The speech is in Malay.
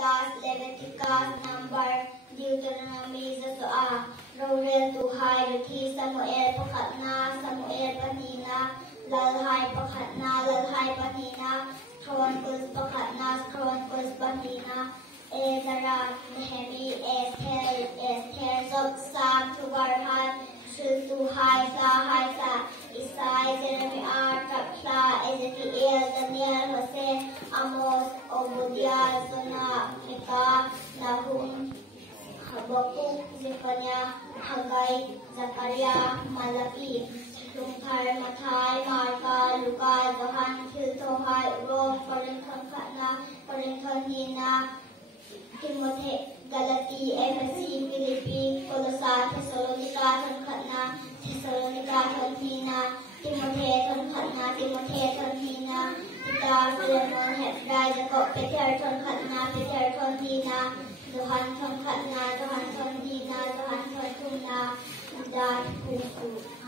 Exodus, Leviticus, Number, Deuteronomy, Joshua, โรงเรียนตูไฮอยู่ที่ซามูเอลประคัตนาซามูเอลปณีนาลาลไฮประคัตนาลาลไฮปณีนาครอนกุลประคัตนาครอนกุลปณีนาเอซาราเนเฮมีเอสเทลจบสามทุกวันฮันชื่อตูไฮซาอิสายเจเรมีอาร์กับพลาเอเจติเอลดานีเอลโฮเซนอโมสโอบูดิอาโซนามิกานาฮุมHabakuk, Zephaniah, Haggai, Zechariah, Malachi, Lumpar, Mathai, Marka, Luka, Johan, Tiltohai, Rome, Corinthon, Katna, Corinthon, Nina, Timothy, Galati, Ephesus, Philippi, Colossae, Thessalonica, Katna, Thessalonica, Nina, Timothy, Katna, Timothy, Nina, Peter, Philemon, Hebrai, Jacob, Peter, Katna, Peter, Nina, Johan Thon Khatna, Johan Thon Dina, Johan Thon Thumna, Udat Kuku.